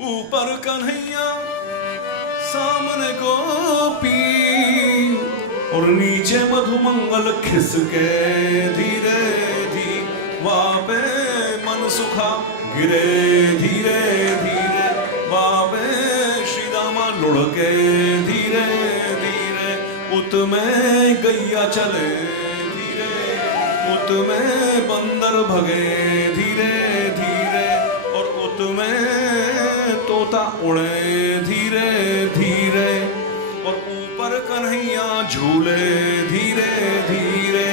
ऊपर कन्हैया सामने गोपी और नीचे मधुमंगल खिसके धीरे वापे मन सुखा गिरे धीरे धीरे वापे श्री रामा लुढ़के धीरे धीरे उत में गैया चले धीरे उत में बंदर भगे धीरे धीरे और उत में तोता उड़े धीरे धीरे और ऊपर कन्हैया झूले धीरे धीरे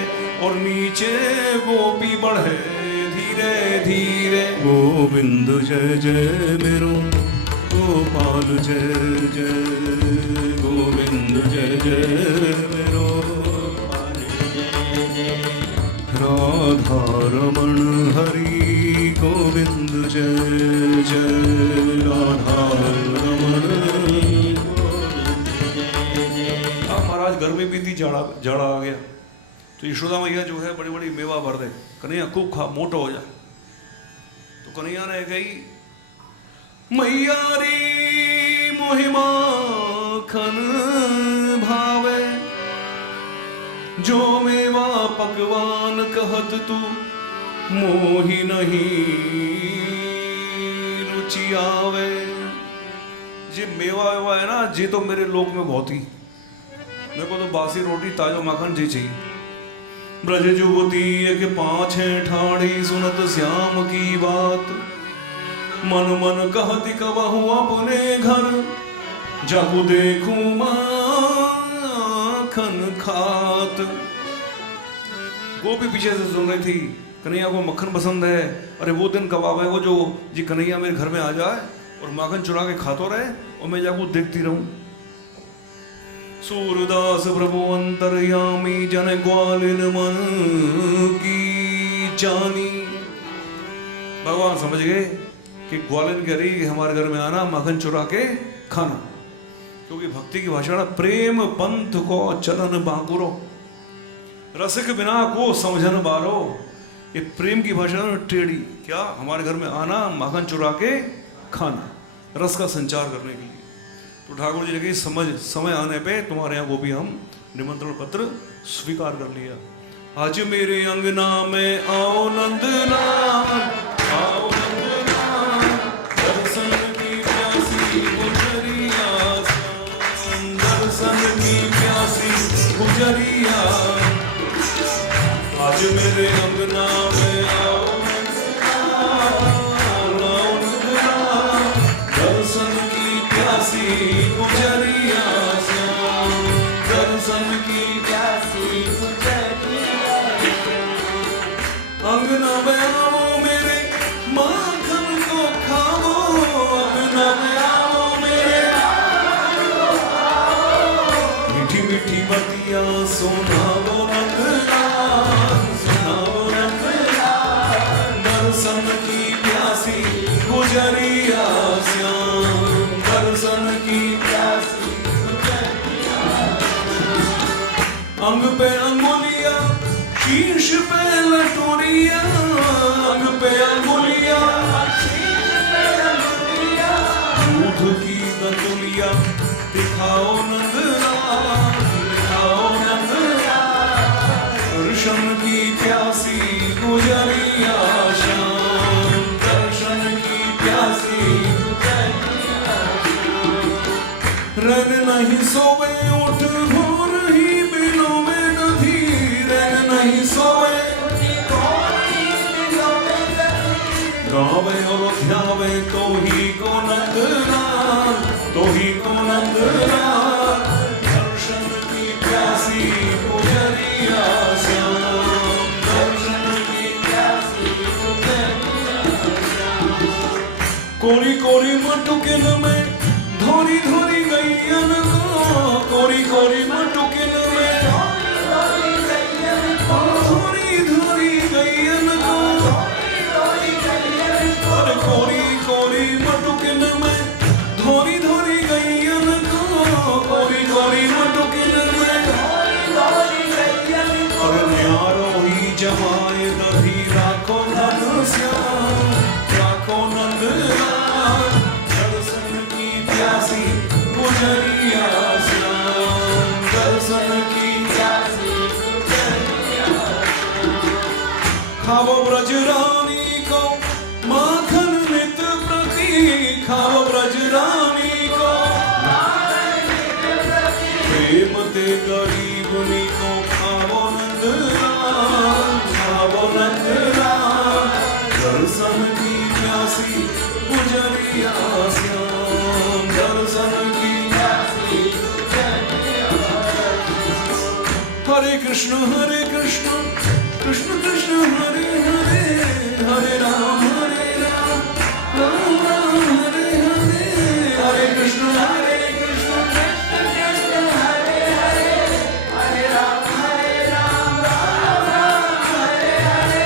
और नीचे गोपी बढ़े धीरे धीरे। गोविंद जय जय मेरो गोपाल जय जय गोविंद जय जय मेरो राधा रमण हरि गोविंद जय जय राधा रमण। महाराज घर में भी थी जाड़ा जाड़ा आ गया तो यशोदा मैया जो है बड़ी बड़ी मेवा भर दे कन्हैया खूब खा मोटा हो जा। तो कन्हैया ने गई मैया री मोहिमा खन भावे जो मेवा पकवान कहत तू मोही नहीं रुचि आवे। जी मेवा वेवा है ना जी तो मेरे लोक में बहुत ही मेरे को तो बासी रोटी ताजा माखन जी चाहिए। ब्रज युवती एक पाँच है ठाड़ी सुनत श्याम की बात मन मन कहती कबहू अपने घर जाबू देखूं माखन खात। गोपी पीछे से सुन रही थी कन्हैया को मक्खन पसंद है। अरे वो दिन कब आवे वो जो जी कन्हैया मेरे घर में आ जाए और माखन चुरा के खातो रहे और मैं जाकू देखती रहूं। सूरदास प्रभु अंतर्यामी जन ग्वालिन मन की जानी। भगवान समझ गए कि ग्वालिन कह रही हमारे घर में आना माखन चुरा के खाना क्योंकि भक्ति की भाषा प्रेम पंथ को चलन बांकुरो रसिक बिना को समझन बारो। ये प्रेम की भाषा टेढ़ी क्या हमारे घर में आना माखन चुरा के खाना रस का संचार करने के लिए। तो ठाकुर जी ने कही समझ समय आने पे तुम्हारे यहाँ वो भी हम निमंत्रण पत्र स्वीकार कर लिया। आज मेरे अंगना में आओ नंदना आओ नंदना दर्शन की प्यासी गुजरिया दर्शन की प्यासी गुजरिया। आज मेरे अंगना में आओ गुजरिया दर्शन की प्यासी गुजरिया। अंगना में आओ मेरे माखन को खाओ अंगना में आओ मेरे मीठी मीठी बतिया सुनाओ नंदना सुनाओ नंदना दर्शन की प्यासी गुजरिया श्याम दर्शन की प्यासी अंग पे अंगुलिया शीर्ष पे लटोरिया अंग पे अंगुलिया दूध की दंतुलिया दिखाओ नंदना दिखाओ नंदना दर्शन की प्यासी गुजरिया श्याम दर्शन की प्यासी रन नहीं सोवे उठ भोर ही बिलों में नदी रन नहीं सोवे गावे और ध्यावे तो ही को नंदना तो ही को नंदना दर्शन की प्यासी गुजरिया श्याम दर्शन की प्यासी गुजरिया। कोरी कोरी मटुकिन में धोरी धोरी गैयन को कोरी कोरी मटुकिन में धोरी धोरी गैयन को और कोरी कोरी मटुकिन में धोरी धोरी गैयन को कोरी कोरी मटुकिन में और न्यारो ही जमाए दधी राखो धन श्याम राखो नंदना खाओ ब्रजरानी को, प्रेम ते गरीबनी को खाओ नंदलाल, खाओ नंदलाल। दर्शन की प्यासी गुजरिया श्याम, दर्शन की प्यासी गुजरिया। हरे कृष्ण कृष्ण कृष्ण हरे हरे, हरे राम राम राम हरे हरे, हरे कृष्ण कृष्ण कृष्ण हरे हरे, हरे राम राम राम हरे हरे,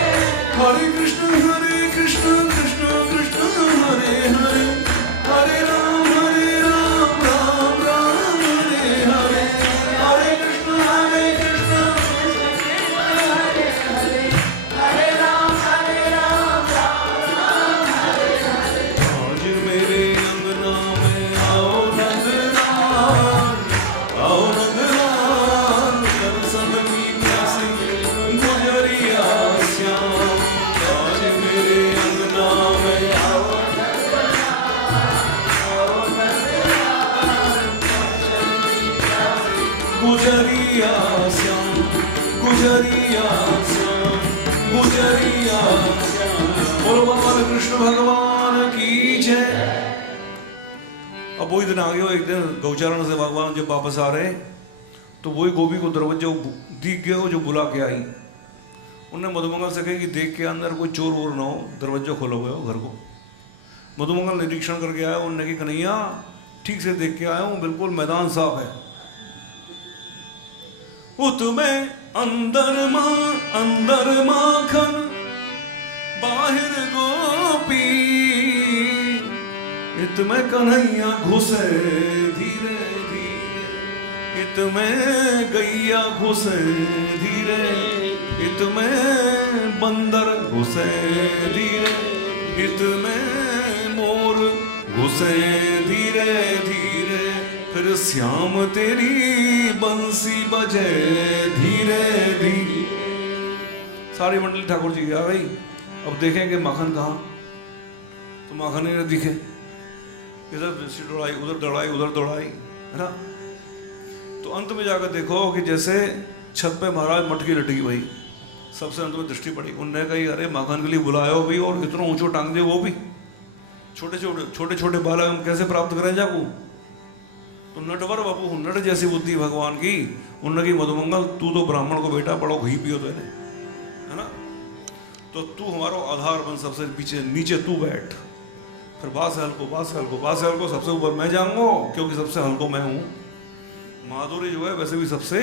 हरे कृष्ण कृष्ण कृष्ण हरे हरे, हरे राम राम राम हरे हरे, हरे कृष्ण हरे हरे, हरे राम राम राम हरे हरे। आज मेरे अंगना में आओ नंदलाल, आओ नंदलाल। दर्शन की प्यासी गुजरिया श्याम, आज मेरे अंगना में आओ गुजरिया श्याम, गुजरिया श्याम, गुजरिया श्याम। बोलो भगवान कृष्ण भगवान की जय। अब वही दिन आ गया, एक दिन गौचारण से भगवान जब वापस आ रहे तो वही गोपी को दरवाजा दिख गया जो बुला के आई। उन्होंने मधुमंगल से कहा कि देख के अंदर कोई चोर वोर ना हो, दरवाजा खोला हुआ हो घर को। मधुमंगल निरीक्षण करके आया, उन्होंने कहा कन्हैया ठीक से देख के आया हूँ, बिल्कुल मैदान साफ है। तुम्हें अंदर माखन बाहर गोपी, इतमें कन्हैया घुसे धीरे धीरे, इतमें गैया घुसे धीरे, इतमें बंदर घुसे धीरे, इतमें मोर घुसे धीरे धीरे, फिर श्याम तेरी बंसी बजे धीरे धीरे। सारी मंडली ठाकुर जी आ गई। अब देखेंगे माखन कहाँ, तो माखन ही दिखे। इधर दृष्टि दौड़ाई, उधर दौड़ाई, उधर दौड़ाई, है ना। तो अंत में जाकर देखो कि जैसे छत पे महाराज मटकी लटकी भाई, सबसे अंत में दृष्टि पड़ी। उनने कही अरे माखन के लिए बुलाया हो भी, और इतना ऊंचो टांग दे वो भी, छोटे छोटे बालक हम कैसे प्राप्त करें जाकू। तो नटवर बाबू नट जैसी बुद्धि भगवान की। उन्होंने की मधुमंगल तू तो ब्राह्मण को बेटा पड़ो घी पियो तो है ना, तो तू हमारा आधार बन, सबसे पीछे नीचे तू बैठ, फिर बास हल्को सबसे ऊपर मैं जाऊंगा, क्योंकि सबसे हल्को मैं हूं। माधुरी जो है वैसे भी सबसे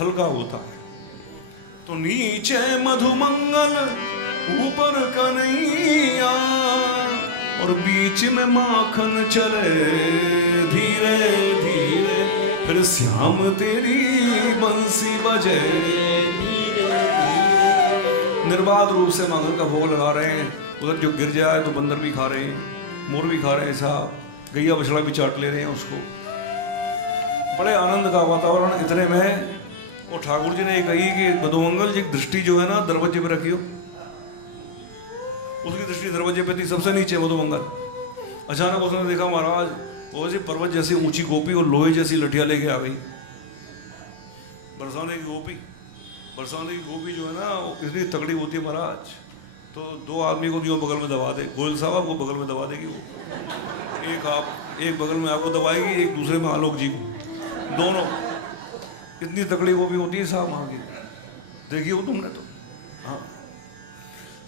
हल्का होता है। तो नीचे मधुमंगल ऊपर कन्हैया, और बीच में माखन चले धीरे धीरे, फिर श्याम तेरी बंसी बजे धीरे धीरे। निर्बाध रूप से माखन का भोग लगा रहे हैं। उधर जो गिर जाए तो बंदर भी खा रहे हैं, मोर भी खा रहे हैं, साहब गैया बछड़ा भी चाट ले रहे हैं उसको। बड़े आनंद का वातावरण। इतने में और ठाकुर जी ने ये कही कि मधुमंगल जी की दृष्टि जो है ना दरवाजे पे रखियो। उसकी दृष्टि दरवाजे पे थी, सबसे नीचे मधुमंगल। अचानक उसने देखा महाराज वो जी पर्वत जैसी ऊंची गोपी और लोहे जैसी लठिया लेके आ गई। बरसाने की गोपी जो है ना वो कितनी तगड़ी होती है महाराज। तो दो आदमी को बगल में दबा दे, गोयल साहब आपको बगल में दबा देगी वो। एक बगल में आपको दबाएगी, एक दूसरे में आलोक जी को, दोनों। इतनी तगड़ी गोपी होती है साहब वहाँ की, देखी हो तुमने तो। हाँ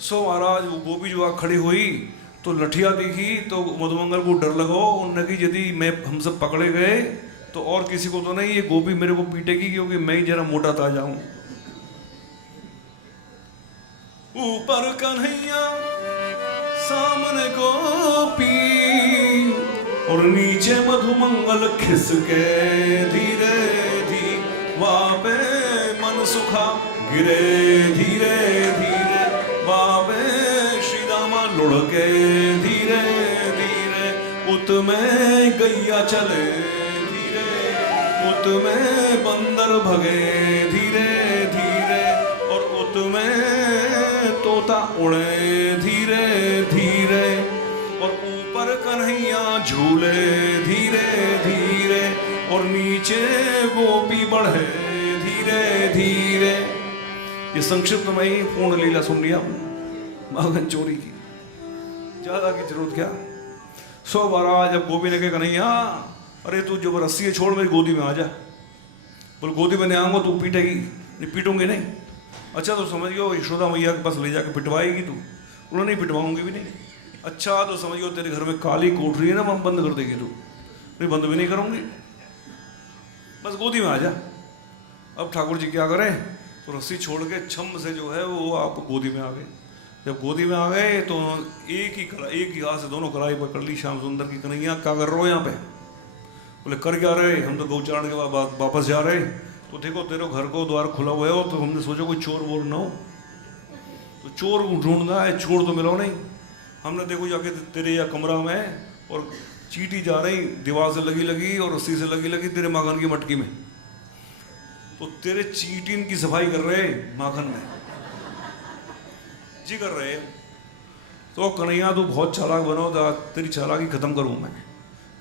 सो महाराज वो गोपी जो आ खड़ी हुई तो लठिया दिखी तो मधुमंगल को डर लगा। उन्होंने कि यदि मैं हम सब पकड़े गए तो और किसी को तो नहीं, ये गोपी मेरे को पीटेगी, क्योंकि मैं ही जरा मोटा ताजा हूं। ऊपर कन्हैया सामने गोपी, और नीचे मधुमंगल खिसके धीरे धीरे, वापे मन सुखा गिरे धीरे धीरे, वापे श्री रामा लुढ़के धीरे धीरे, उतमें गैया चले धीरे, उतमें बंदर भगे धीरे धीरे, और उतमें तोता उड़े धीरे धीरे, और ऊपर पर कन्हैया झूले धीरे धीरे और नीचे गोपी बढ़े धीरे धीरे। ये संक्षिप्त में ही पूर्ण लीला सुन लिया माखन चोरी की, ज्यादा की जरूरत क्या। 100 बार जब गोपी ने कहा कन्हैया अरे तू जबरदस्ती है छोड़ मेरी गोदी में आ जा। बोल गोदी में नहीं आऊंगा तू पीटेगी। नहीं पीटूंगी नहीं। अच्छा तो समझ गयो यशोदा मैया के पास ले जाके पिटवाएगी तू। उन्होंने नहीं पिटवाऊंगी भी नहीं। अच्छा तो समझ गयो तेरे घर में काली कोठरी है ना वहां बंद कर देगी तू। नहीं बंद भी नहीं करूंगी, बस गोदी में आ जा। अब ठाकुर जी क्या करें, तो रस्सी छोड़ के छम से जो है वो आप गोदी में आ गए। जब गोदी में आ गए तो एक ही हाथ से दोनों कलाई पकड़ ली श्याम सुंदर की। कन्हैया क्या कर रहे हो यहाँ पे? बोले कर क्या रहे, हम तो गौचारण के बाद वापस जा रहे। तो देखो तेरे घर को द्वार खुला हुआ है, तो हमने सोचा कोई चोर वोर ना हो, तो चोर ढूंढना है, चोर तो मिलो नहीं। हमने देखो जाके तेरे या कमरा में और चींटी जा रही दीवार से लगी और रस्सी से लगी तेरे माखन की मटकी में। तो तेरे चींटिन की सफाई कर रहे माखन में जी कर रहे। तो कन्हैया तू बहुत चालाक बनो, तेरी चालाकी खत्म करूं मैं,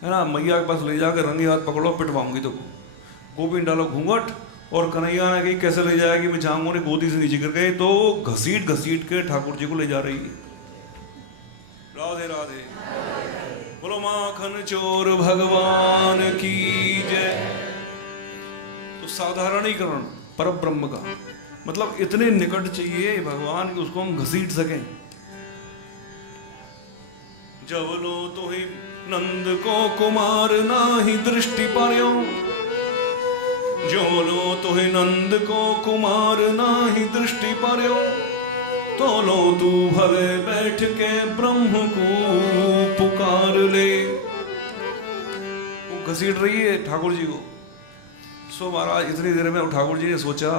है ना। मैया के पास ले जाकर रंगे हाथ पकड़ो पिटवाऊंगी तो। गोपी डालो घूंघट और कन्हैया ने कही कैसे ले जाएगी, मैं जाऊंगा नहीं। गोदी से नीचे गिर गए तो घसीट के ठाकुर जी को ले जा रही है। राधे राधे बोलो माखन चोर भगवान की जय। तो साधारणीकरण पर ब्रह्म का मतलब इतने निकट चाहिए भगवान कि उसको हम घसीट सकें। जब लो तो ही नंद को कुमार नाही दृष्टि पायो, जो लो तो ही नंद को कुमार नाही दृष्टि पायो, तो लो तू भले बैठ के ब्रह्म को पुकार ले। वो घसीट रही है ठाकुर जी को। सो महाराज इतनी देर में ठाकुर जी ने सोचा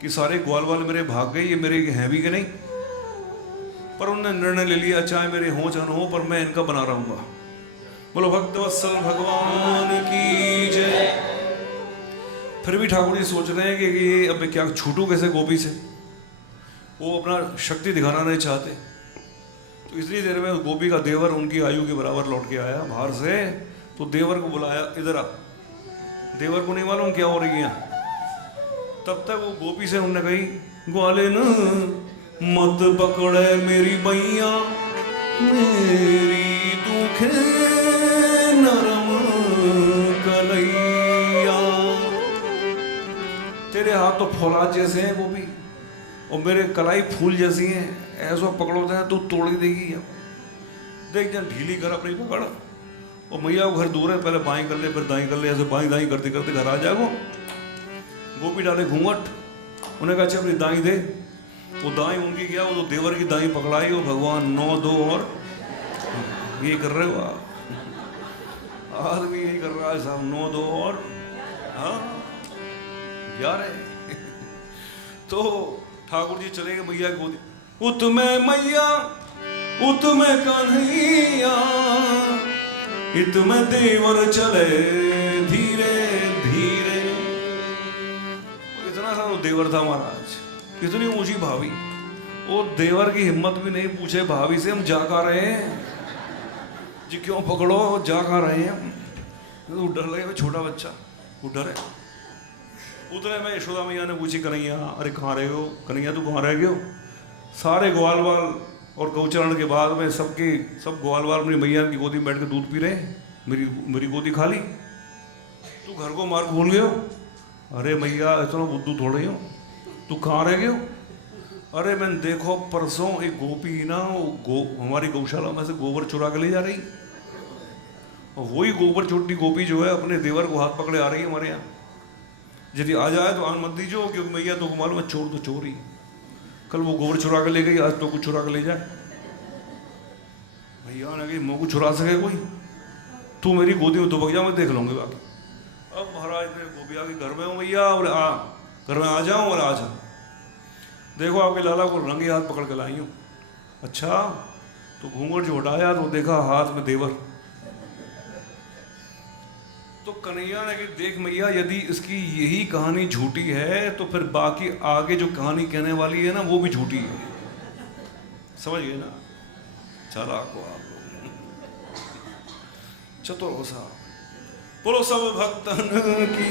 कि सारे ग्वाल वाले मेरे भाग गए, ये मेरे हैं भी कि नहीं। पर उन्होंने निर्णय ले लिया चाहे मेरे हो चाहे हो पर मैं इनका बना रहूंगा। बोलो भक्तवत्सल भगवान की जय। फिर भी ठाकुर जी सोच रहे हैं कि ये अब क्या छूटू कैसे गोपी से। वो अपना शक्ति दिखाना नहीं चाहते। तो इतनी देर में गोपी का देवर उनकी आयु के बराबर लौट के आया बाहर से। तो देवर को बुलाया, इधर आ। देवर को नहीं मालूम क्या हो रही है। तब तक वो गोपी से उन्होंने कही ग्वालिन मत पकड़े मेरी बैया, मेरी दुखे नरम कलैया। तेरे हाथ तो फौलाद जैसे हैं गोपी और मेरे कलाई फूल जैसी हैं, ऐसा पकड़ोते हैं तू तोड़ ही देगी। अब देख जन ढीली कर अपनी पकड़। और मैया वो घर दूर है, पहले बाएं कर ले फिर दाएं कर ले, ऐसे बाएं दाएं करते करते घर आ जाएगो। गोपी डाले घूंघट, उन्हें कहा अच्छा अपनी दाई दे। वो दाई उनकी क्या, वो तो देवर की दाई पकड़ाई। वो भगवान 9 2 और ये कर रहे हो आप, आदमी यही कर रहा है साहब 9 2 और 11। तो ठाकुर जी चले गए मैया की गोदी। उत में मैया उत में कन्हैया, इत में देवर चले धीरे धीरे। इतना सा वो देवर था महाराज, कितनी ऊंची भाभी। वो देवर की हिम्मत भी नहीं पूछे भाभी से हम जा का रहे हैं जी, क्यों पकड़ो जा का रहे हैं हम। तो डर लगे, छोटा बच्चा वो डरे। उतने में यशोदा मैया ने पूछी कन्हैया अरे कहाँ रहे हो? कन्हैया तू कहाँ रह गए हो? सारे ग्वाल वाल और गौचरण के बाद में सब ग्वाल वाल अपनी मैया की गोदी में बैठ के दूध पी रहे हैं। मेरी गोदी खाली, तू घर को मार्ग भूल गए हो? अरे मैया इतना बुद्धू थोड़े हो, तू कहाँ रह गए हो? अरे मैंने देखो परसों एक गोपी ना हमारी गौशाला में से गोबर चुरा के ले जा रही, और वही गोबर छोटी गोपी जो है अपने देवर को हाथ पकड़े आ रही है हमारे यहाँ। यदि आ जाए तो आन मत दीजिए, क्योंकि मैया तो मालूम है चोर तो चोर ही। कल वो गोबर चुरा के ले गई, आज तो कुछ चुरा के ले जाए। भैया ने कही मुँह को चुरा सके कोई? तू मेरी गोदी में दुबक जा, मैं देख लूंगी बाकी। अब महाराज ने गोपी आके घर में हूँ भैया, और घर में आ जाऊँ और आ जाऊँ। देखो आपके लाला को रंगे हाथ पकड़ के लाई हूँ। अच्छा तो घूंघट जो हटाया तो देखा हाथ में देवर। तो कन्हैया ने कहा देख मैया यदि इसकी यही कहानी झूठी है तो फिर बाकी आगे जो कहानी कहने वाली है ना वो भी झूठी है। समझ गए ना? चालाक हो आप लोग। चतुर हो साहब। बोलो सब भक्तन की,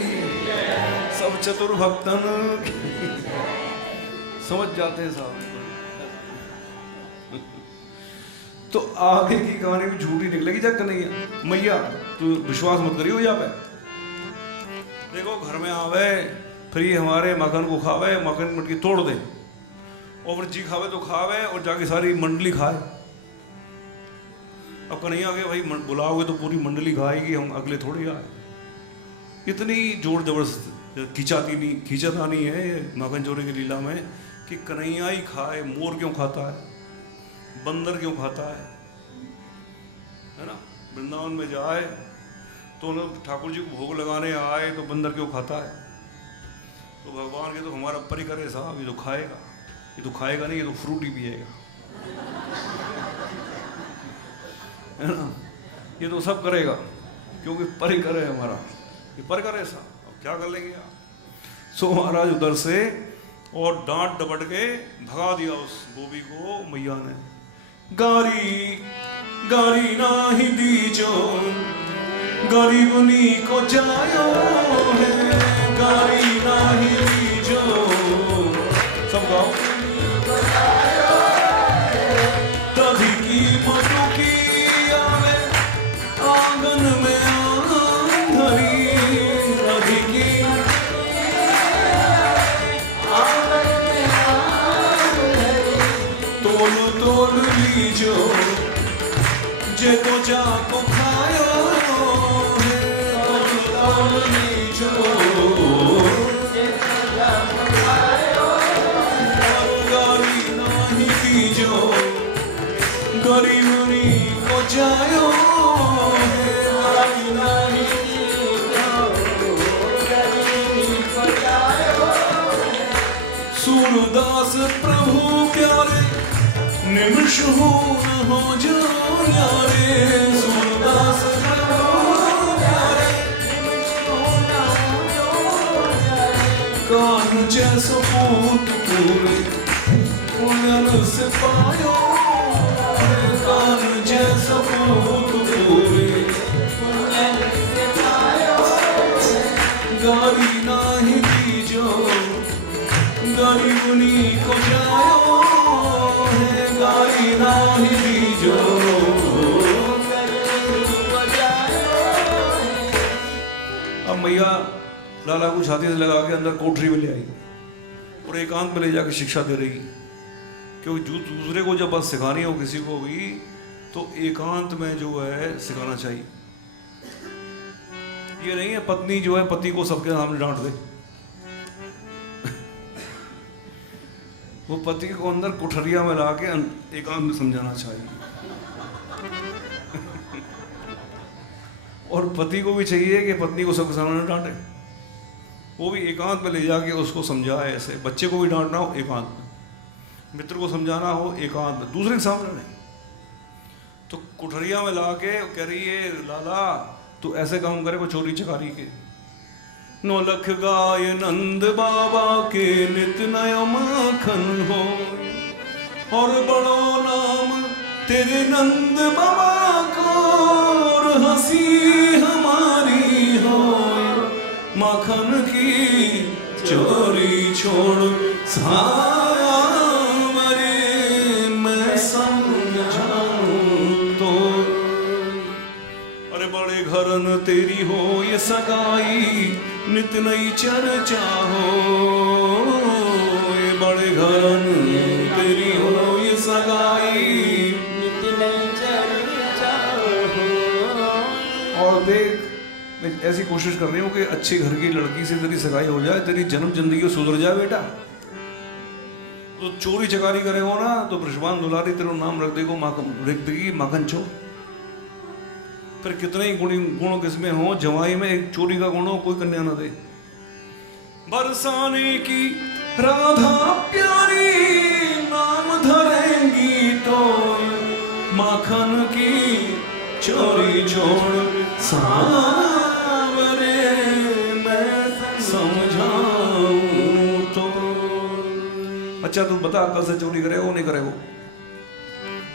सब चतुर भक्तन की। समझ जाते हैं साहब। तो आगे की कहानी भी झूठी निकलेगी जब कन्हैया मैया, तू विश्वास मत करियो यहाँ पे। देखो घर में आवे, फिर ये हमारे मक्खन को खावे, मक्खन मटकी तोड़ दे, और फिर जी खावे तो खावे और जाके सारी मंडली खाए। अब कन्हैया आगे भाई बुलाओगे तो पूरी मंडली खाएगी, हम अगले थोड़ी आए। इतनी जोर जबरदस्त खींचातानी है मक्खन चोरी की लीला में कि कन्हैया ही खाए। मोर क्यों खाता है, बंदर क्यों खाता है ना। वृंदावन में जाए तो लोग ठाकुर जी को भोग लगाने आए तो बंदर क्यों खाता है। तो भगवान के तो हमारा परी करे साहब, ये तो खाएगा, ये तो खाएगा नहीं, ये तो फ्रूट ही पिएगा, है ना। ये तो सब करेगा क्योंकि परी करे हमारा, ये पर करे साहब। अब क्या कर लेंगे आप। सो महाराज उधर से और डांट डपट के भगा दिया उस गोपी को मैया ने। गारी गारी नाही दीजो, गरीबनी को जायो है, गारी नाही दीजो। सब गाओ। दधी की मधु की आवे आंगन में आंधरी, दधी की आंगन में आंधरी, तोल तोल लीजो जे तो जाको खायो है, तोल लीजो जे तो जाको खायो, गारी नाही दीजो, गरीबनी को जायो है, गारी नाही दीजो, गरीबनी को जायो। सूरदास प्रभु प्यारे, निमिष हो न हो जो यारे, सूरदास प्रभु प्यारे, निमिष हो न हो जो यारे। कान जैसो पूत पूरे पुण्यन से पायो, कान जैसो पूत पूरे पुण्यन से पायो। गारी नाही दीजो, गरीबनी को जायो है, गारी नाही दीजो, गरीबनी को जायो। अब मैया लाला को छाती से लगा के अंदर कोठरी में ले आई और एकांत में ले जाकर शिक्षा दे रही। क्योंकि दूसरे को जब बात सिखानी हो किसी को भी तो एकांत में जो है सिखाना चाहिए। ये नहीं है पत्नी जो है पति को सबके सामने डांट दे। वो पति को अंदर कुठरिया में ला के एकांत में समझाना चाहिए। और पति को भी चाहिए कि पत्नी को सबके सामने न डांटे, वो भी एकांत में ले जाके उसको समझाए। ऐसे बच्चे को भी डांटना हो एकांत में, मित्र को समझाना हो एकांत में, दूसरे के सामने नहीं। तो कुठरिया में ला के कह रही है लाला तू ऐसे काम करे को चोरी चकारी के। नौलख गाय नंद बाबा के नित नयो माखन हो, और बड़ो नाम तेरे नंद बाबा को, और हंसी हमारी हो। माखन की चोरी छोड़ सावरे मैं समझाऊं तो। अरे बड़े घरन तेरी हो ये सगाई, नित नई चर्चा हो। ये बड़े घरन तेरी हो ये सगाई, नित नई चर्चा हो। और देख मैं ऐसी कोशिश कर रही हूँ कि अच्छे घर की लड़की से तेरी सगाई हो जाए, तेरी जन्म जिंदगी सुधर जाए बेटा। तो चोरी चकारी करेगा ना तो ब्रजवान दुलारी तेरा नाम रख देगा माखन चोर। फिर कितने ही गुण किसमें हो, जवाई में एक चोरी का गुण हो कोई कन्या न दे। बरसाने की राधा प्यारी नाम धरेंगी तो, माखन की चोरी छोड़ सावरे मैं समझाऊं तो। अच्छा तू बता कल से चोरी करेगा वो नहीं करेगा?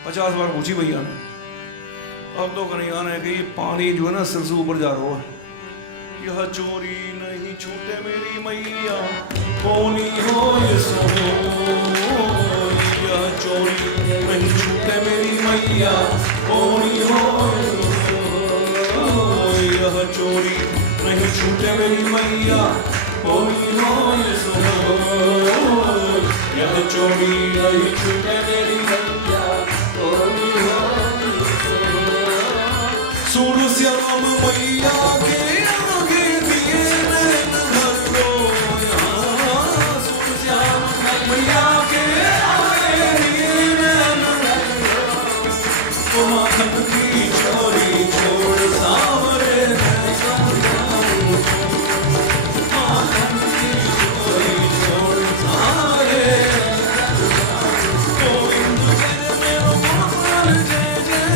50 बार पूछी भैया ने। अब तो कन्हैया ने कि पानी जो है ना सिर से ऊपर जा रहा है। यह चोरी नहीं छूटे मेरी मैया कौनी हो ये सो, यह चोरी नहीं छूटे मेरी मैया कौनी हो ये सो, यह चोरी नहीं छूटे मेरी मैया कौनी हो ये सो, यह चोरी नहीं छूटे मेरी मैया कौनी हो ये सो। सूर श्याम मैया के आगे दिए नैन भर दो यहाँ, सूर श्याम मैया के आगे दिए नैन भर दो, माखन की चोरी छोड़ सावरे मैं समझाऊं, माखन की चोरी छोड़ सावरे गोविंद जय मेरो गोपाल जय जय,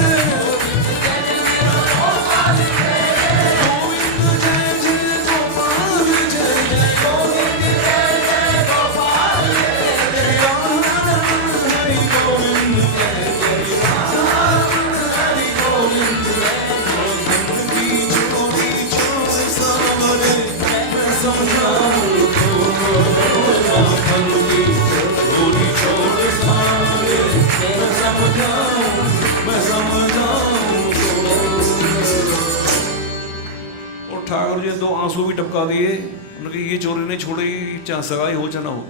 ठाकुर जी दो आंसू भी टपका दिए। उन्होंने ये चोरी नहीं छोड़ी, चाहे सगाई हो चाहे ना हो।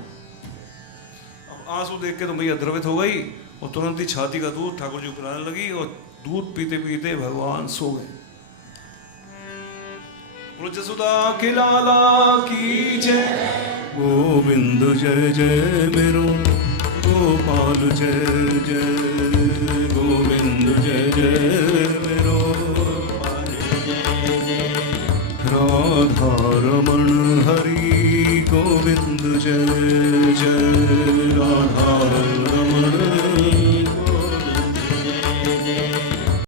अब आंसू देख के तो भैया द्रवित हो गई और तुरंत ही छाती का दूध ठाकुर जी को पिलाने लगी और दूध पीते पीते भगवान सो गए। बोलो जसोदा के लाला की जय, गोविंद जय जय मेरो गोपाल जय जय, गोविंद जय जय मेरो राधा रमण हरि गोविंद जय जय, राधा रमण